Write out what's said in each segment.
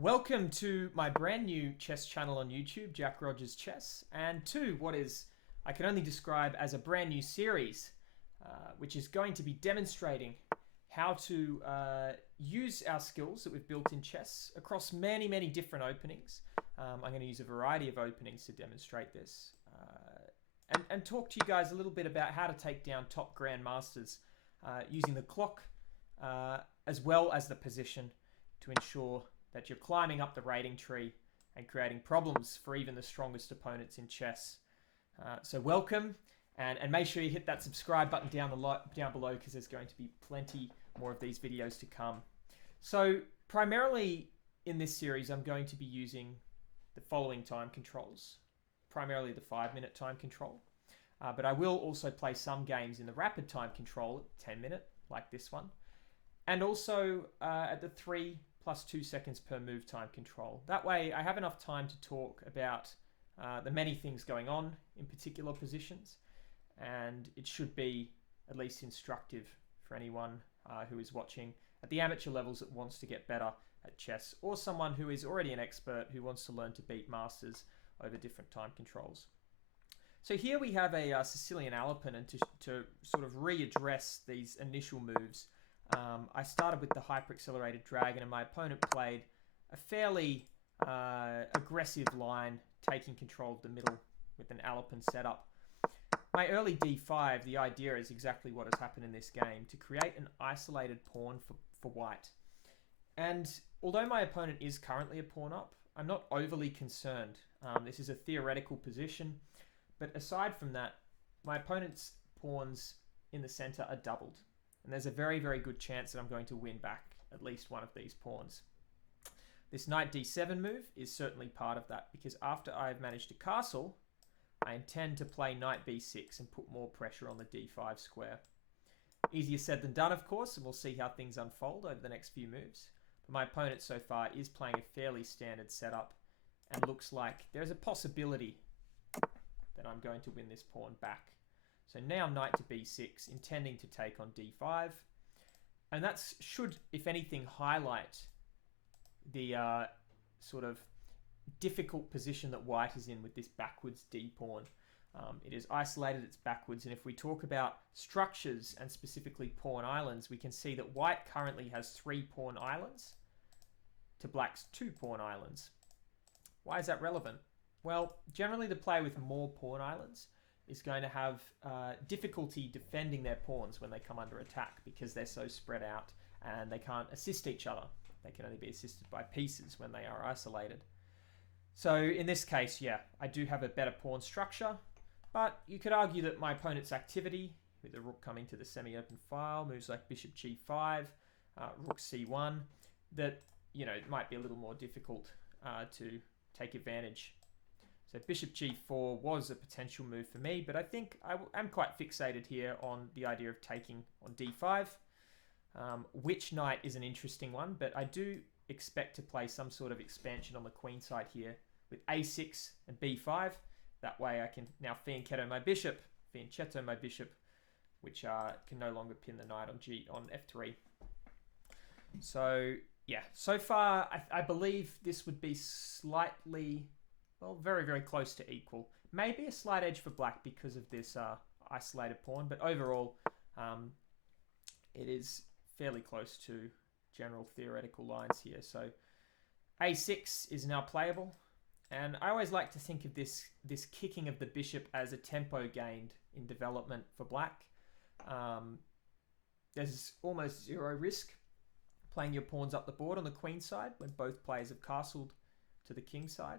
Welcome to my brand new chess channel on YouTube, Jack Rogers Chess, and to what is, I can only describe as a brand new series, which is going to be demonstrating how to use our skills that we've built in chess across many different openings. I'm going to use a variety of openings to demonstrate this, and talk to you guys a little bit about how to take down top grandmasters using the clock as well as the position to ensure that you're climbing up the rating tree and creating problems for even the strongest opponents in chess. So welcome, and make sure you hit that subscribe button down below, because there's going to be plenty more of these videos to come. So primarily in this series, I'm going to be using the following time controls. Primarily the 5-minute time control. But I will also play some games in the rapid time control at 10-minute, like this one. And also at the 3+2 seconds per move time control. That way I have enough time to talk about the many things going on in particular positions, and it should be at least instructive for anyone who is watching at the amateur levels that wants to get better at chess, or someone who is already an expert who wants to learn to beat masters over different time controls. So here we have a Sicilian Alapin, and to sort of readdress these initial moves, I started with the hyper-accelerated dragon, and my opponent played a fairly aggressive line, taking control of the middle with an Alapin setup. My early d5, the idea is exactly what has happened in this game, to create an isolated pawn for white. And although my opponent is currently a pawn up, I'm not overly concerned. This is a theoretical position, but aside from that, my opponent's pawns in the center are doubled. And there's a very good chance that I'm going to win back at least one of these pawns. This knight d7 move is certainly part of that, because after I've managed to castle, I intend to play knight b6 and put more pressure on the d5 square. Easier said than done, of course, and we'll see how things unfold over the next few moves. But my opponent so far is playing a fairly standard setup, and looks like there's a possibility that I'm going to win this pawn back. So now knight to b6, intending to take on d5. And that should, if anything, highlight the sort of difficult position that white is in with this backwards d pawn. It is isolated, it's backwards, and if we talk about structures and specifically pawn islands, we can see that white currently has 3 pawn islands to black's 2 pawn islands. Why is that relevant? Well, generally the player with more pawn islands is going to have difficulty defending their pawns when they come under attack, because they're so spread out and they can't assist each other. They can only be assisted by pieces when they are isolated. So in this case, yeah, I do have a better pawn structure, but you could argue that my opponent's activity, with the rook coming to the semi-open file, moves like bishop g5, rook c1, that, you know, it might be a little more difficult to take advantage. So bishop g4 was a potential move for me, but I think I'm quite fixated here on the idea of taking on d5. Which knight is an interesting one, but I do expect to play some sort of expansion on the queen side here with a6 and b5. That way I can now fianchetto my bishop, which can no longer pin the knight on f3. So yeah, so far I believe this would be slightly, well, very close to equal. Maybe a slight edge for black because of this isolated pawn, but overall it is fairly close to general theoretical lines here. So a6 is now playable, and I always like to think of this kicking of the bishop as a tempo gained in development for black. There's almost zero risk playing your pawns up the board on the queen side when both players have castled to the king side.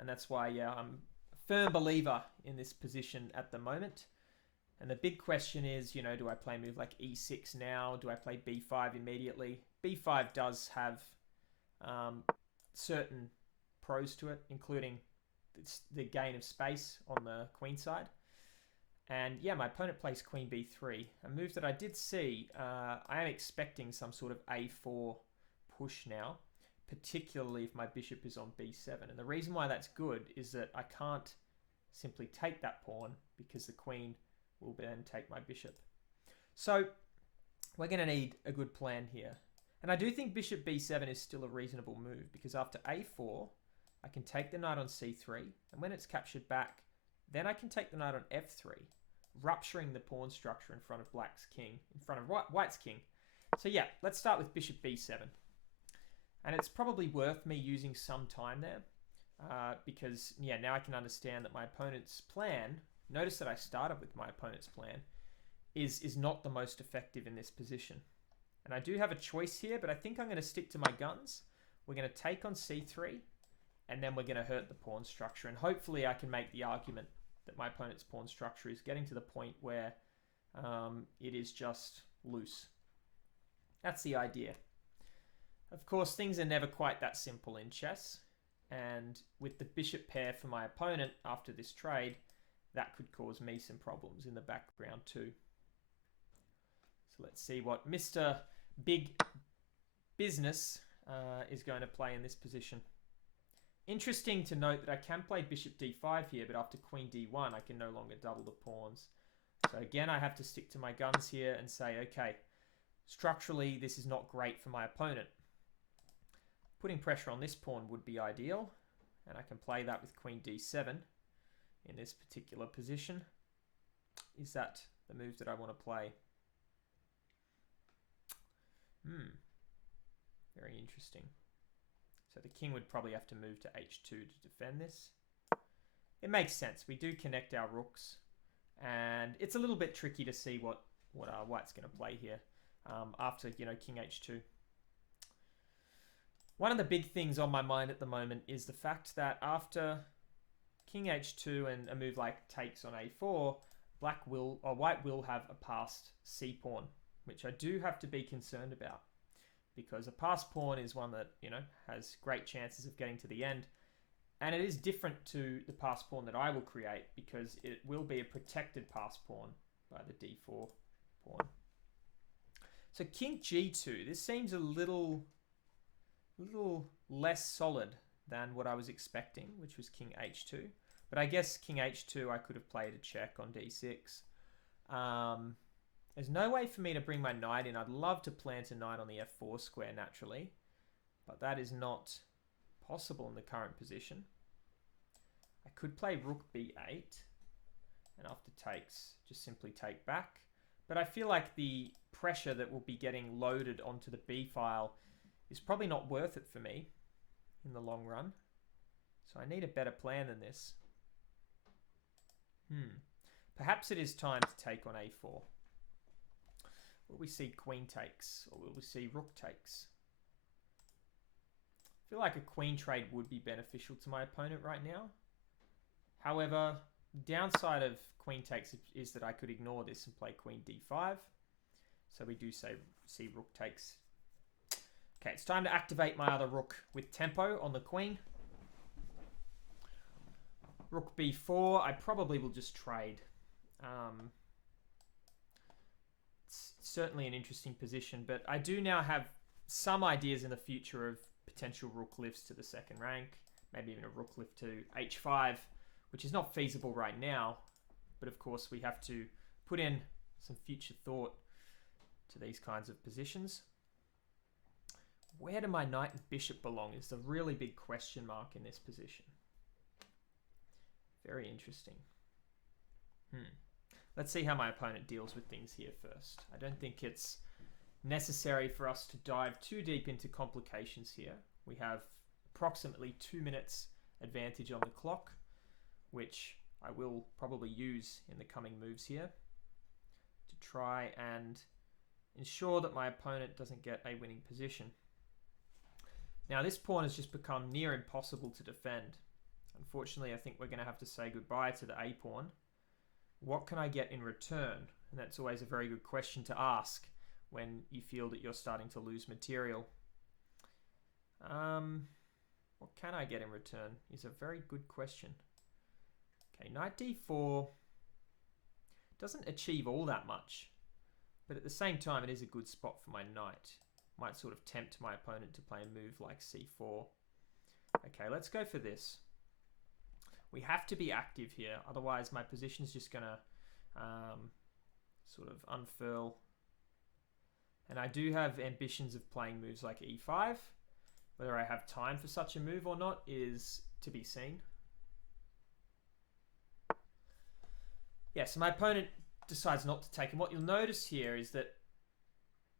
And that's why, yeah, I'm a firm believer in this position at the moment. And the big question is, you know, do I play a move like e6 now? Do I play b5 immediately? b5 does have certain pros to it, including the gain of space on the queen side. And yeah, my opponent plays queen b3, a move that I did see. I am expecting some sort of a4 push now, particularly if my bishop is on b7. And the reason why that's good is that I can't simply take that pawn, because the queen will then take my bishop. So we're going to need a good plan here. And I do think bishop b7 is still a reasonable move, because after a4, I can take the knight on c3, and when it's captured back, then I can take the knight on f3, rupturing the pawn structure in front of black's king, in front of white's king. So yeah, let's start with bishop b7. And it's probably worth me using some time there, because yeah, now I can understand that my opponent's plan, notice that I started with my opponent's plan, is not the most effective in this position. And I do have a choice here, but I think I'm going to stick to my guns. We're going to take on c3, and then we're going to hurt the pawn structure. And hopefully I can make the argument that my opponent's pawn structure is getting to the point where it is just loose. That's the idea. Of course, things are never quite that simple in chess. And with the bishop pair for my opponent after this trade, that could cause me some problems in the background too. So let's see what Mr. Big Business is going to play in this position. Interesting to note that I can play bishop d5 here, but after queen d1, I can no longer double the pawns. So again, I have to stick to my guns here and say, okay, structurally, this is not great for my opponent. Putting pressure on this pawn would be ideal, and I can play that with queen d7 in this particular position. Is that the move that I want to play? Very interesting. So the king would probably have to move to h2 to defend this. It makes sense. We do connect our rooks, and it's a little bit tricky to see what white's going to play here after king h2. One of the big things on my mind at the moment is the fact that after king h2 and a move like takes on a4, white will have a passed c pawn, which I do have to be concerned about, because a passed pawn is one that has great chances of getting to the end, and it is different to the passed pawn that I will create, because it will be a protected passed pawn by the d4 pawn. So king g2, this seems a little less solid than what I was expecting, which was king h2. But I guess king h2 I could have played a check on d6. There's no way for me to bring my knight in. I'd love to plant a knight on the f4 square naturally, but that is not possible in the current position. I could play rook b8, and after takes, just simply take back. But I feel like the pressure that will be getting loaded onto the b file is probably not worth it for me in the long run. So I need a better plan than this. Perhaps it is time to take on a4. Will we see queen takes, or will we see rook takes? I feel like a queen trade would be beneficial to my opponent right now. However, the downside of queen takes is that I could ignore this and play queen d5. So we do see rook takes. Okay, it's time to activate my other rook with tempo on the queen. Rook b4, I probably will just trade. It's certainly an interesting position, but I do now have some ideas in the future of potential rook lifts to the second rank, maybe even a rook lift to h5, which is not feasible right now, but of course we have to put in some future thought to these kinds of positions. Where do my knight and bishop belong is the really big question mark in this position. Very interesting. Let's see how my opponent deals with things here first. I don't think it's necessary for us to dive too deep into complications here. We have approximately 2 minutes advantage on the clock, which I will probably use in the coming moves here to try and ensure that my opponent doesn't get a winning position. Now this pawn has just become near impossible to defend. Unfortunately, I think we're going to have to say goodbye to the a pawn. What can I get in return? And that's always a very good question to ask when you feel that you're starting to lose material. What can I get in return is a very good question. Okay, knight d4 doesn't achieve all that much, but at the same time it is a good spot for my knight. Might sort of tempt my opponent to play a move like c4. Okay, let's go for this. We have to be active here, otherwise my position is just going to sort of unfurl And I do have ambitions of playing moves like e5. Whether I have time for such a move or not is to be seen. Yeah, so my opponent decides not to take. And what you'll notice here is that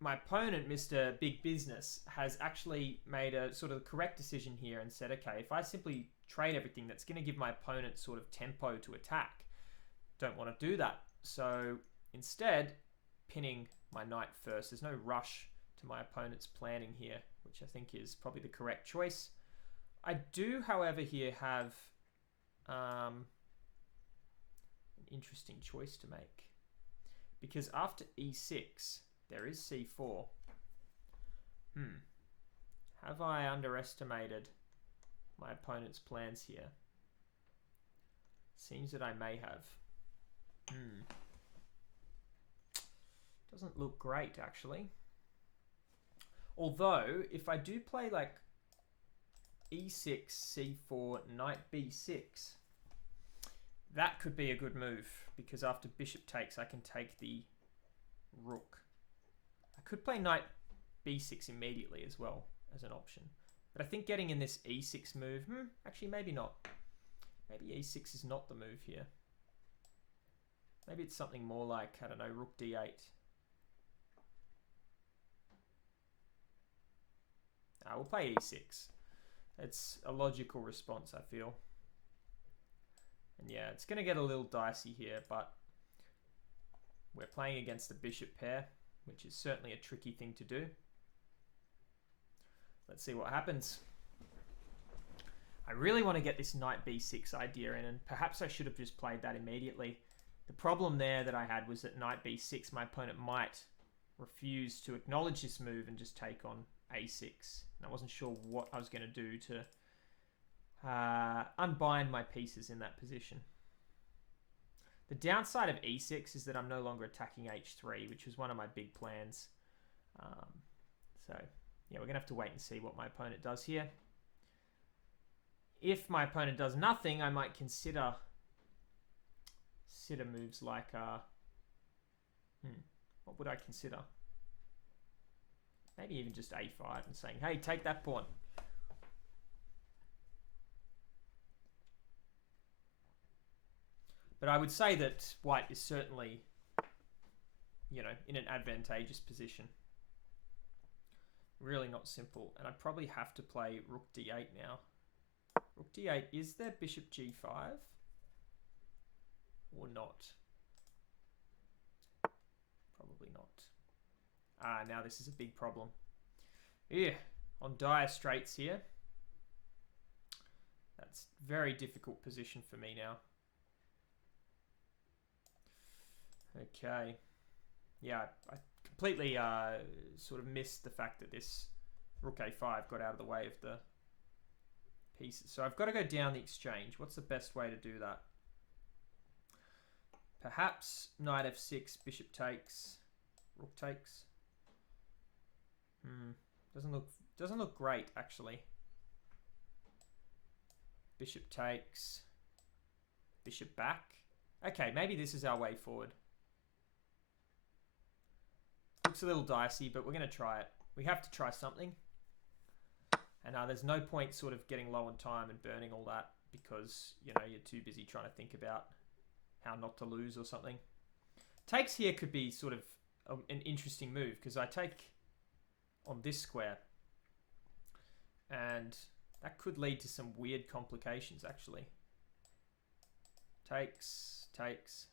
my opponent, Mr. Big Business, has actually made a sort of correct decision here and said, okay, if I simply trade everything, that's going to give my opponent sort of tempo to attack. Don't want to do that. So instead, pinning my knight first. There's no rush to my opponent's planning here, which I think is probably the correct choice. I do, however, here have an interesting choice to make. Because after e6, there is c4. Have I underestimated my opponent's plans here? Seems that I may have. Doesn't look great, actually. Although, if I do play like e6, c4, knight b6, that could be a good move, because after bishop takes, I can take the rook. I could play knight b6 immediately as well as an option. But I think getting in this e6 move, actually maybe not. Maybe e6 is not the move here. Maybe it's something more like, I don't know, rook d8. We'll play e6. It's a logical response, I feel. And yeah, it's going to get a little dicey here, but we're playing against the bishop pair, which is certainly a tricky thing to do. Let's see what happens. I really want to get this knight b6 idea in, and perhaps I should have just played that immediately. The problem there that I had was that knight b6, my opponent might refuse to acknowledge this move and just take on a6. And I wasn't sure what I was going to do to unbind my pieces in that position. The downside of e6 is that I'm no longer attacking h3, which was one of my big plans. So yeah, we're going to have to wait and see what my opponent does here. If my opponent does nothing, I might consider moves like... what would I consider? Maybe even just a5 and saying, hey, take that pawn. But I would say that white is certainly, you know, in an advantageous position. Really not simple. And I probably have to play rook d8 now. Rook d8, is there bishop g5? Or not? Probably not. Now this is a big problem. Yeah, on dire straits here. That's very difficult position for me now. Okay. Yeah, I completely sort of missed the fact that this rook a5 got out of the way of the pieces. So I've got to go down the exchange. What's the best way to do that? Perhaps knight f6, bishop takes, rook takes. Doesn't look great, actually. Bishop takes, bishop back. Okay, maybe this is our way forward. Looks a little dicey, but we're going to try it. We have to try something. And there's no point sort of getting low on time and burning all that because, you know, you're too busy trying to think about how not to lose or something. Takes here could be sort of an interesting move because I take on this square. And that could lead to some weird complications, actually. Takes, takes,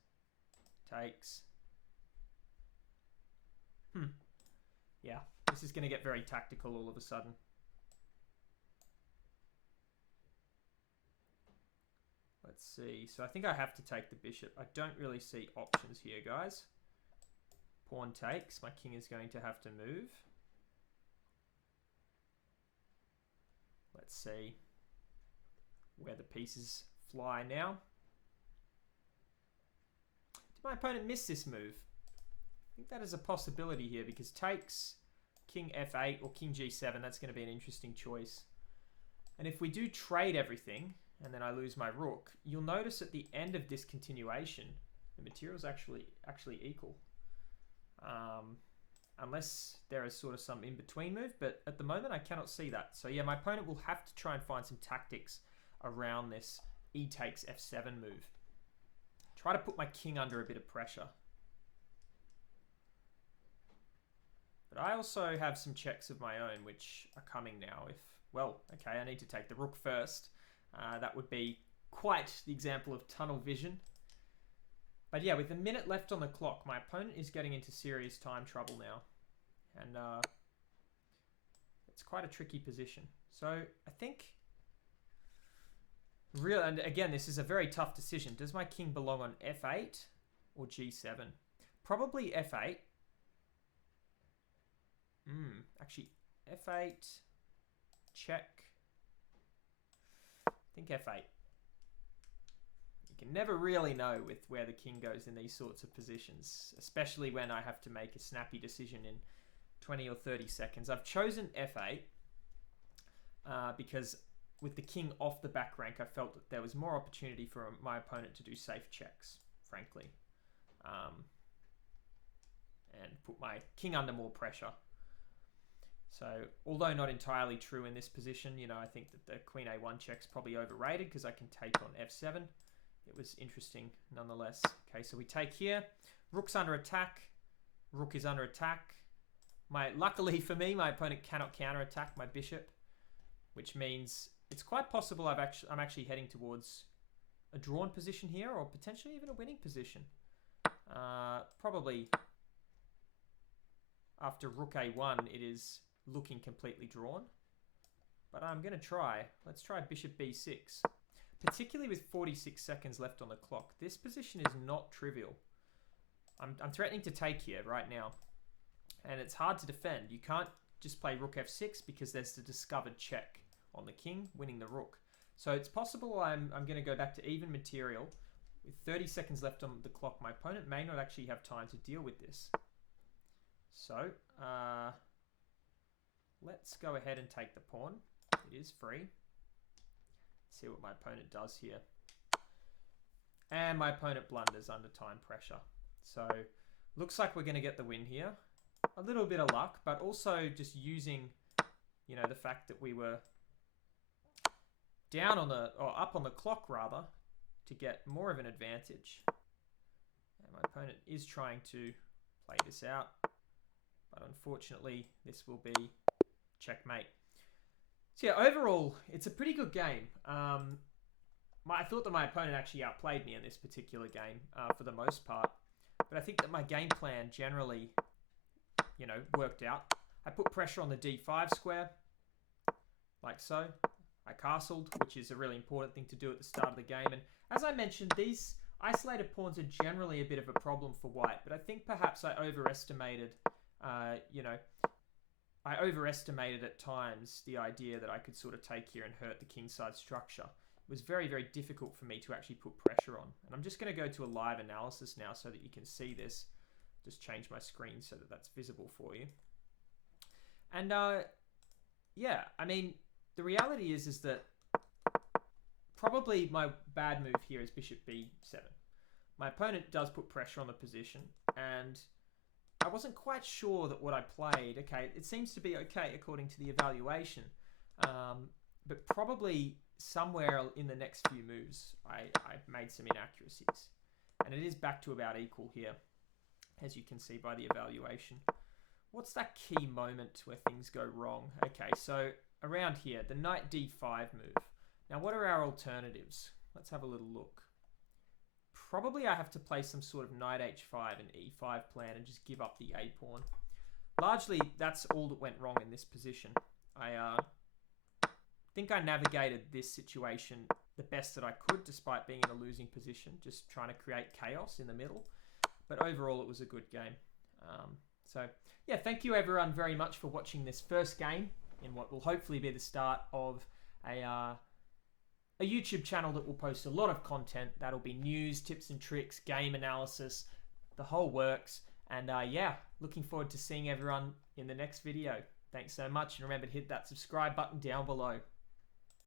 takes. Yeah, this is going to get very tactical all of a sudden. Let's see. So I think I have to take the bishop. I don't really see options here, guys. Pawn takes. My king is going to have to move. Let's see where the pieces fly now. Did my opponent miss this move? I think that is a possibility here because takes, king f8 or king g7, that's going to be an interesting choice. And if we do trade everything and then I lose my rook, you'll notice at the end of this continuation, the material's actually equal. unless there is sort of some in-between move, but at the moment I cannot see that. So yeah, my opponent will have to try and find some tactics around this e takes f7 move. Try to put my king under a bit of pressure. But I also have some checks of my own which are coming now. If, well, okay, I need to take the rook first. That would be quite the example of tunnel vision. But yeah, with a minute left on the clock, my opponent is getting into serious time trouble now. And it's quite a tricky position. So I think, and again, this is a very tough decision. Does my king belong on f8 or g7? Probably f8. Actually, f8, check. I think f8. You can never really know with where the king goes in these sorts of positions, especially when I have to make a snappy decision in 20 or 30 seconds. I've chosen f8 because with the king off the back rank, I felt that there was more opportunity for my opponent to do safe checks, frankly, and put my king under more pressure. So, although not entirely true in this position, you know, I think that the queen a1 check's probably overrated because I can take on f7. It was interesting nonetheless. Okay, so we take here. Rook's under attack. Rook is under attack. Luckily for me, my opponent cannot counterattack my bishop, which means it's quite possible I'm actually heading towards a drawn position here, or potentially even a winning position. Probably after rook a1, it is looking completely drawn. But I'm going to try. Let's try bishop b6. Particularly with 46 seconds left on the clock. This position is not trivial. I'm threatening to take here right now. And it's hard to defend. You can't just play rook f6 because there's the discovered check on the king, winning the rook. So it's possible I'm going to go back to even material. With 30 seconds left on the clock, my opponent may not actually have time to deal with this. So, let's go ahead and take the pawn. It is free. See what my opponent does here. And my opponent blunders under time pressure. So, looks like we're going to get the win here. A little bit of luck, but also just using, you know, the fact that we were down on the, or up on the clock rather, to get more of an advantage. And my opponent is trying to play this out, but unfortunately this will be checkmate. So yeah, overall, it's a pretty good game. I thought that my opponent actually outplayed me in this particular game for the most part, but I think that my game plan generally, you know, worked out. I put pressure on the d5 square, like so. I castled, which is a really important thing to do at the start of the game. And as I mentioned, these isolated pawns are generally a bit of a problem for white, but I think perhaps I overestimated, I overestimated at times the idea that I could sort of take here and hurt the kingside structure. It was very, very difficult for me to actually put pressure on. And I'm just going to go to a live analysis now so that you can see this. Just change my screen so that that's visible for you. And yeah, I mean, the reality is that probably my bad move here is bishop b7. My opponent does put pressure on the position, and I wasn't quite sure that what I played, okay, it seems to be okay according to the evaluation, but probably somewhere in the next few moves I made some inaccuracies. And it is back to about equal here, as you can see by the evaluation. What's that key moment where things go wrong? Okay, so around here, the knight d5 move. Now, what are our alternatives? Let's have a little look. Probably I have to play some sort of knight h5 and e5 plan and just give up the a pawn. Largely, that's all that went wrong in this position. I think I navigated this situation the best that I could, despite being in a losing position, just trying to create chaos in the middle. But overall, it was a good game. So, yeah, thank you everyone very much for watching this first game in what will hopefully be the start of a YouTube channel that will post a lot of content. That'll be news, tips and tricks, game analysis, the whole works. And yeah, looking forward to seeing everyone in the next video. Thanks so much, and remember to hit that subscribe button down below.